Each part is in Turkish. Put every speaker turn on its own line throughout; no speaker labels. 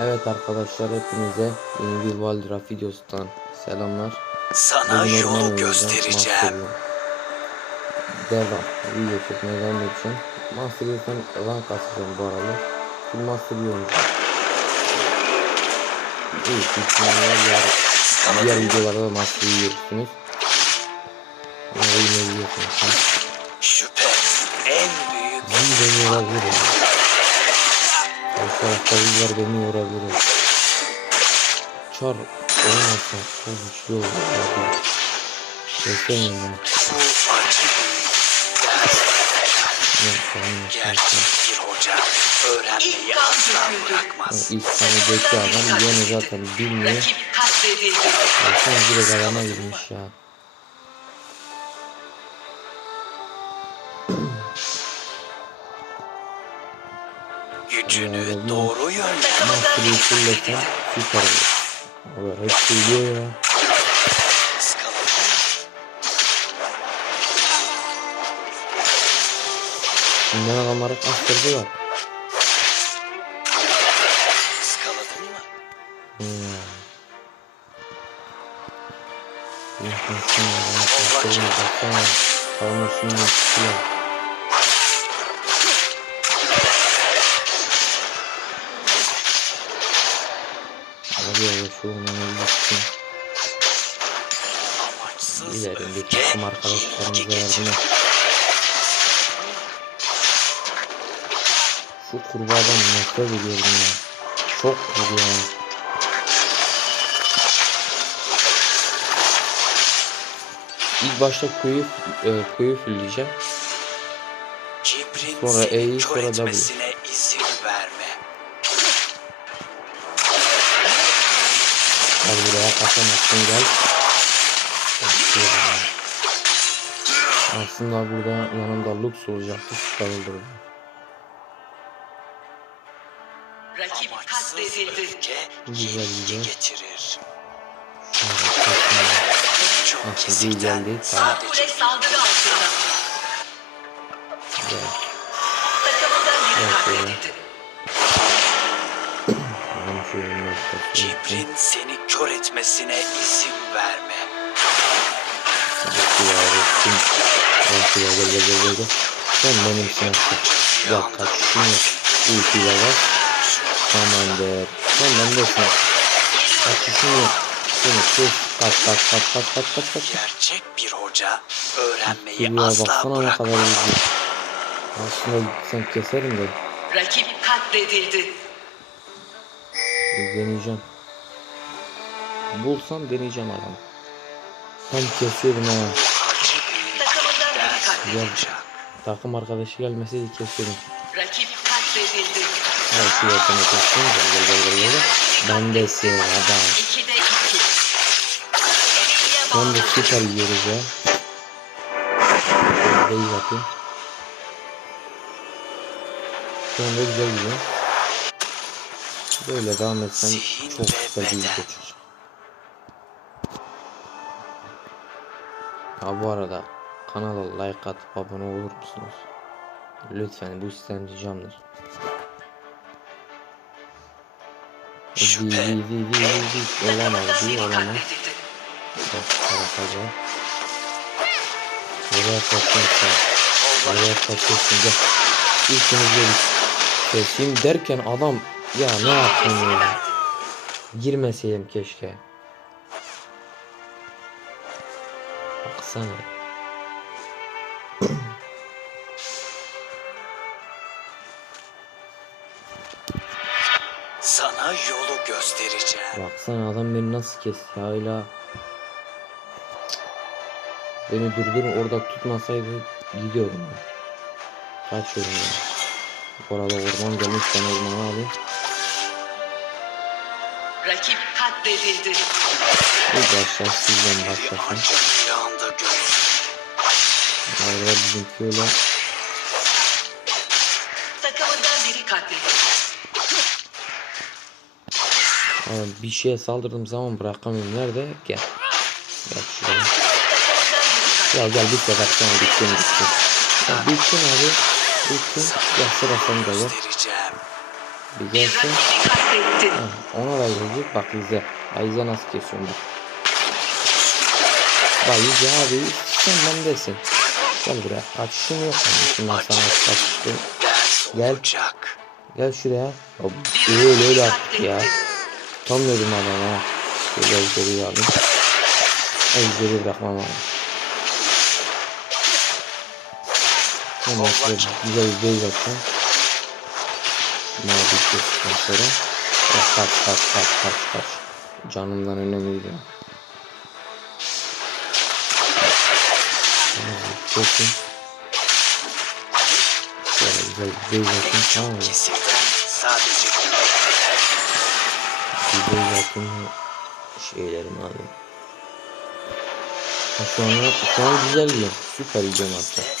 Evet arkadaşlar hepinize yeni bir Valdraft videosundan selamlar.
Sana
Bugün
yolu göstereceğim.
Devam. Video çekmeye devam edeceğim. Master League'den rank atacağım bu aralar. Full Master oynayacağım. İyi. Diğer videolarda da Master. Ama yine biliyorsunuz.
Şüphe en büyük
Bir beni yorabilir ya. Karşı tarafta bir var beni yorabilir. Çar çok güçlü olur. Beklemiyorum
bu acı.
Yok,
Gerçek bir hoca öğrenmeyi asla bırakmaz.
İlk tanıdaki adam yine zaten bilmiyor. Baksana direkt alana girmiş ya.
Gücünü doğru yönde.
Master'ı fullesen süper olur. Abi hepsi biliyor ya.
Iskaladın.
Şimdiden adamları kastırdılar. Hmm. Yakınsın adamı kastırmıyor. Baksana. Kalma şimdi tutuyor. Abi ya İlerim bir
öfke
takım arkadaşlarımıza yardım et. Şu kurbağadan nefret ediyorum ya. Çok ya. İlk başta köyü, e, köyü fülleyeceğim.
Kibrin
Sonra E'yi, sonra W. Gel buraya kaçamazsın gel. Aslında burada yanımda Lux olacaktı. Sıkıldım.
Rakip
Amaçsız
katledildi.
öfke
Güzel, güzel.
getirir.
Nasıl değil, tamam.
Sağ kule
sadece
saldırı altında.
Güzel.
Takımından biri
Evet,
katledildi.
Tutuyor.
Kibrin seni kör etmesine izin verme.
Nasıl ya? Kim? Nasıl ya? Gel gel gel gel. Sen benim sınıfta. Ya kaçışın yok. Ultiyle bak. Tamamdır. Sen bendesin. Kaçışın yok. Seni kes. Kaç kaç kaç kaç kaç kaç kaç.
Gerçek bir hoca öğrenmeyi
Geliyor
asla bırakmaz.
Aslında gitsem keserim de.
Rakip katledildi.
Deneyeceğim. Bulsam deneyeceğim adamı. Tam kesiyorum ha.
Olacak.
Takım arkadaşı gelmeseydi kesiyordum.
Rakip katledildi.
Evet yakını kestim. Gel gel gel gel gel. Ben de seviyorum adam.
2'de 2.
Şu anda süper yiyoruz ya. Şöyle yapayım. Şu anda güzel gidiyor. Böyle devam etsem çok güzel bir çıkacak. Ha bu arada kanala like atıp abone olur musunuz? Lütfen bu istem ricamdır.
Şüphe
di di di di di olamaz di olamaz. Bak tarafa gel. Nereye kaçıyorsun? Nereye kaçıyorsun gel. İlkimizi bir keseyim derken adam ya ne yaptın ya? Girmeseydim keşke. Baksana.
Sana yolu göstereceğim.
Baksana adam beni nasıl kesti hala. Beni durdurun orada tutmasaydı gidiyordum ben. Kaçıyorum ya. Bu arada orman gelmiş ben ormanı alayım.
Rakip katledildi.
İlk başta sizden
Bir
başlasın. Arada bizimki öyle
Takımından biri katledildi.
Abi bir şeye saldırdığım zaman bırakamıyorum. Nerede? Gel. Gel şuraya. Ya gel bir sefer sen bittin bittin. Ya bittin abi. Bittin. Ya sıra sende ya.
Rakibi katlettin.
Ha, Ona da gelecek. Bak. Bak izle nasıl kesiyorum bak. Bak izle abi. Sen bendesin. Gel buraya. Kaçışın yok. Şimdi ben sana kaçıştım. Gel. Gel şuraya. Ya,
Bir
öyle öyle attık ya. Tutamıyordum adamı ha. Şöyle ejderi alayım. Ejderi bırakmam abi. Hemen şöyle güzel base atacağım. Mavi sonra. Ya kaç kaç kaç kaç kaç. Canımdan önemliydi. Kesin. Şöyle güzel bir base atayım tamam mı? Bir base atayım. Şeylerimi alayım. Ha, Şu an, güzel gidiyorum. Süper gidiyorum hatta.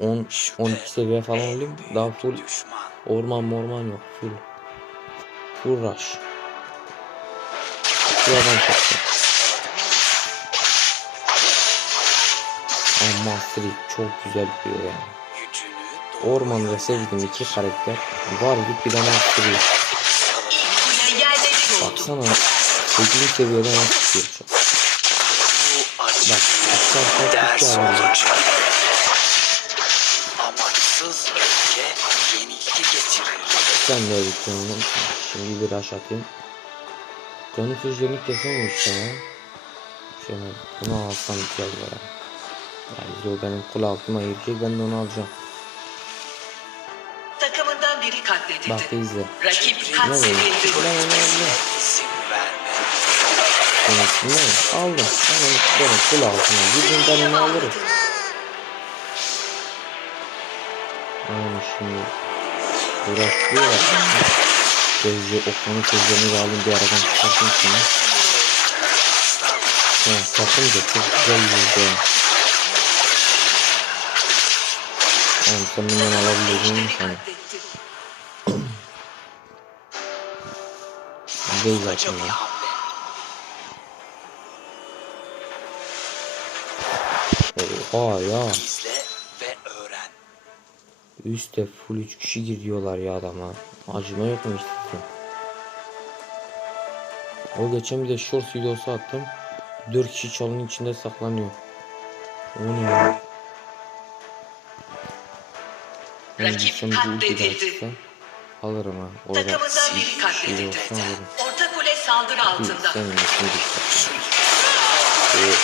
10 12 seviye falan olayım. Daha full orman morman yok. Full. Full rush. Şuradan çektim. Ama Master çok güzel diyor yani. Ormanda sevdiğim iki karakter. Warwick bir de Master. Baksana 8. seviyede nasıl tutuyor.
bu acı
Bak. Baksana Sen de canım. Şimdi bir rush atayım. Canı sözlerini kesememiş ya. Şöyle bunu alsam güzel ya. Yani o benim kul altıma girecek ben de onu alacağım.
Takımından biri katledildi.
Bak izle.
Rakip
oluyor?
katledildi.
Ne ne ne?
Verme.
Ne? Aldım. Hemen benim kul altıma girdim ben onu alırım. Yani şimdi uğraşıyor ya. Sözcü okunu sözlerini de alayım bir aradan çıkartayım şimdi. Ha, takım da çok güzel yüzde. Yani alabileceğin
Ejderi
sana. Değil zaten ya. Oha ya. Üste full 3 kişi giriyorlar ya adama. Acıma yok mu işte? O geçen bir de short videosu attım. 4 kişi çalının içinde saklanıyor. O ne ya?
Rakip katledildi.
alırım ha. Orada
Takımından biri
şey
katledildi.
alırım.
Orta kule saldırı altında.
Dikkat.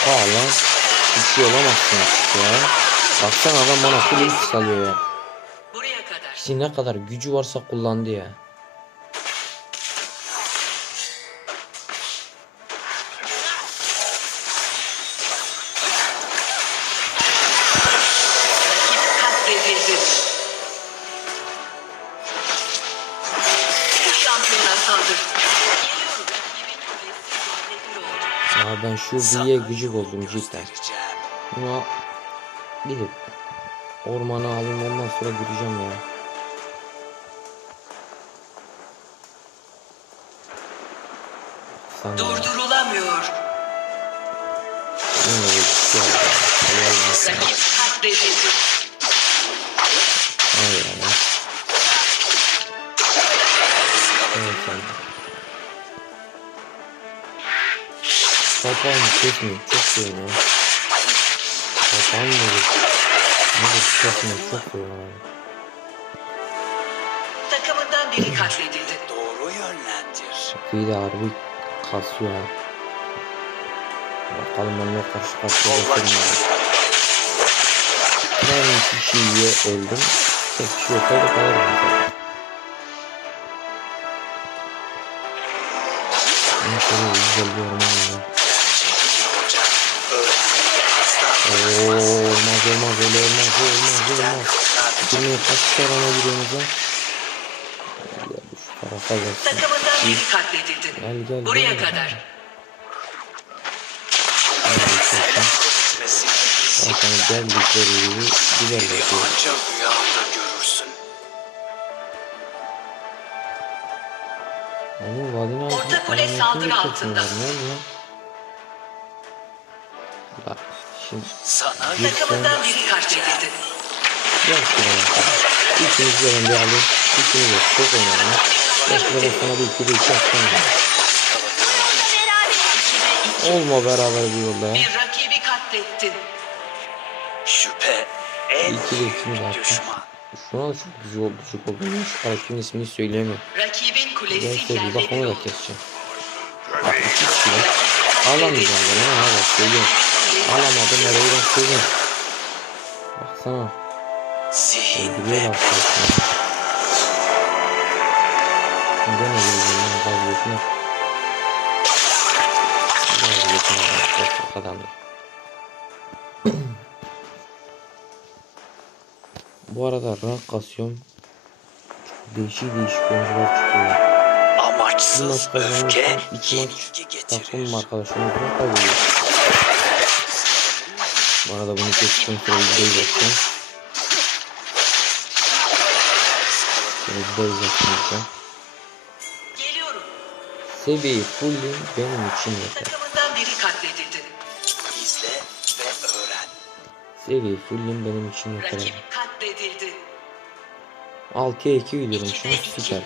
Oha lan. Bir şey olamazsınız ya. Baksana adam bana full ulti salıyor ya. Kişi ne kadar gücü varsa kullandı ya. Ya ben şu büyüye gıcık oldum cidden. Buna gidip ormana alayım ondan sonra gireceğim ya. Sana
Durdurulamıyor.
şey oldu. Helal olsun.
Rakip katledildi.
Ay ya. Evet sen. Papağanı kesmiyor. Çok seviyorum. Papağan nedir? Nedir? Kesmiyor. Çok seviyorum.
Takımından biri katledildi.
Doğru yönlendir.
Bir de harbi kasıyor. Bakalım benimle karşı karşıya geçelim. Ben iki kişiye öldüm. Tek kişi olsaydı kalırım mesela. Ben şöyle güzel bir orman alayım.
Gerçek olacak. Öğrenmeye asla
Oo, olmaz olmaz öyle olmaz olmaz olmaz. Şimdi kaç kişi arana giriyorsunuz ya? Tarafa gelsin.
Takımından biri katledildi.
Gel gel.
Buraya
gel.
kadar.
Zaten geldikleri gibi güzel bakıyor. Ama vadinin altında
Orta kule saldırı altında.
Ne oldu lan? Bak şimdi
Sana
Bir
Takımından biri katledildi.
gel şuraya. İkiniz de önde alayım. İkiniz de çok oynayalım. Gel şurada sana bir ikili iki. Olma beraber bir yolda ya.
Bir rakibi katlettin.
şüphe en
İkili
büyük
attı.
düşman.
Şu an çok güzel oldu. Çok oldu. Karakterin ismini söyleyemiyorum.
Rakibin kulesi
söyleyeyim. Bak onu da keseceğim. Bak iki kişi var. Alamayacağım ben ama bak söylüyorum. Alamadım nereye ben söyleyeyim. Baksana.
Zihin ve
arkadaşlar. Neden öldürüyor lan vazgeçme. Vazgeçme arkadaşlar kazandı. Bu arada rank kasıyorum. Değişik değişik oyuncular çıkıyor.
Amaçsız öfke yenilgi
takım
getirir.
arkadaşımızla kaybediyor. Bu arada bunu şöyle bir de yapacağım. Şöyle bir de yapacağım. Seviyeyi fullleyim benim için yeter.
Biri katledildi.
İzle ve öğren.
Seviyeyi fullleyim benim için yeter.
Rakip katledildi.
6'ya 2 gidiyorum şu an süper.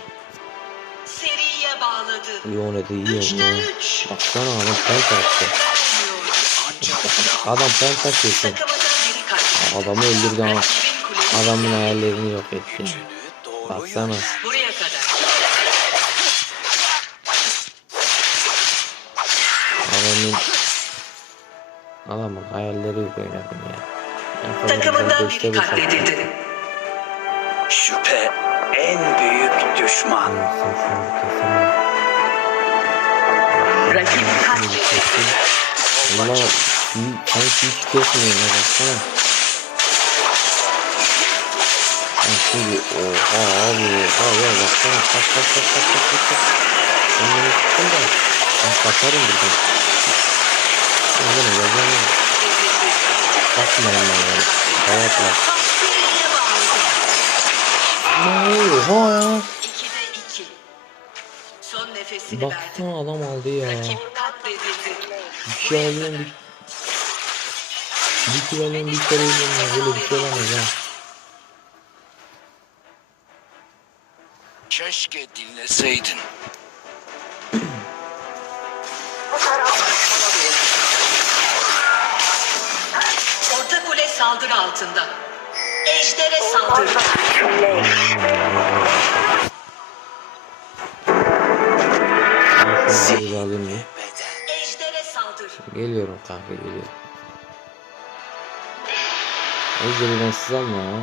Seriye bağladı.
İyi oynadı iyi
üç.
Baksana adam.
Vermiyor.
Ancak
Adam
biri katledildi.
Adamı öldürdü ama adamın hayallerini yok etti. Baksana.
Buraya kadar.
Adamın Adamın hayalleri oynadım ya. Fazla
Takımından biri katledildi.
Şüphe en büyük düşman.
Rakip katledildi.
iyi- sanki hiç kesmiyor ya baksana. Şimdi oha abi oha ya baksana kaç kaç kaç kaç kaç kaç kaç. Ben bunu tuttum da ben kaçarım buradan. Ben gene geleceğim ya. Bakmayın.
Seriye bağladı.
Oha ya.
2'de 2. Son nefesini verdi.
Baksana adam aldı ya.
Rakip katledildi.
Bir şey alıyorum bir... Bir kilo alıyorum bir kere alıyorum ya. Böyle bir şey olamaz ha.
Keşke dinleseydin.
Saldırı altında. Ejder'e saldır.
Ben şunu bir alayım ya.
Beden.
Ejder'e saldır.
Geliyorum kanka geliyorum. Ejderi ben siz alma ya.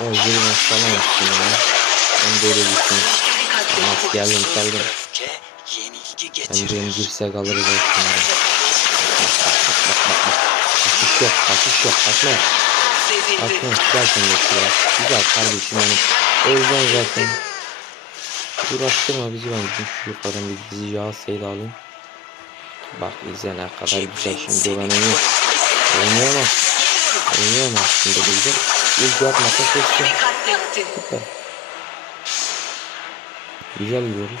Ejderi ben siz alamazsın ya. Ben böyle.
Ejderi
Ah
katledildi.
geldim
getirir.
girsek alırız aslında. Kaçış yok kaçış yok kaçma. Kaçma gel sen de şuraya. Güzel kardeşim benim. Öleceğim zaten. Uğraştırma bizi ben gideyim şu yukarıdan bir dizi yağ seyri alayım. Bak izle ne kadar güzel şimdi oynuyorum. Oynayamaz. Oynayamaz şimdi güzel. İlk yapmasa
katletti.
Süper. Güzel gidiyoruz.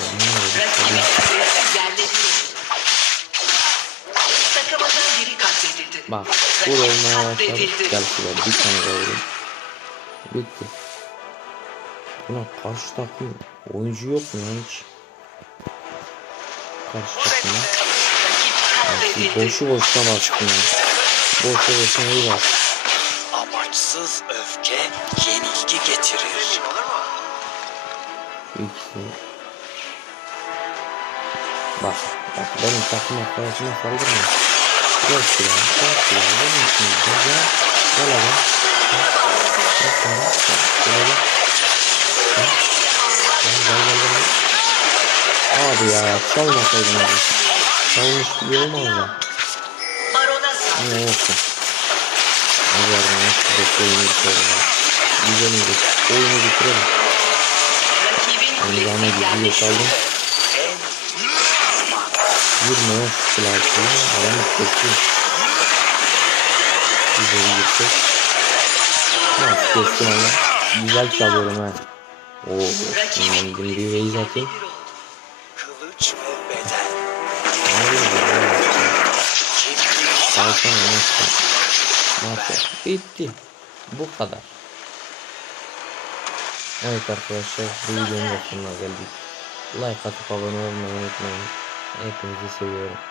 Oynayamıyoruz. Bak vur olmaya başladı. Gel şuraya bir tane vurayım. Bitti. Buna karşı takım oyuncu yok mu lan hiç? Karşı
takım
ya.
Yani
boşu boşuna bastım ya. Boşu boşuna iyi bastım.
Amaçsız öfke yenilgi getirir.
İkisi. Bak, bak benim takım arkadaşıma saldırmıyor. 4 lira, 4 lira, bunun için güzel. Dolaba dolaba dolaba gel gel gel abi. Ya çalmasaydım abi çalmış iyi olmaz
mı?
ama olsun Allah'ım ya direkt oyunu bitirelim güzel indik oyunu bitirelim.
Allah'ıma
gidiyor kaldım
en büyük düşman.
Girme ya şu silahı. Adamı kesiyor. Güzel girsek. Nasıl kestim ama. Güzel çalıyorum ha. Oo,
Rakibin
ben bir reis atayım. Kalsana nasıl? Nasıl? Bitti. Bu kadar. Evet arkadaşlar bu videonun sonuna geldik. Like atıp abone olmayı unutmayın. Hepinizi seviyorum.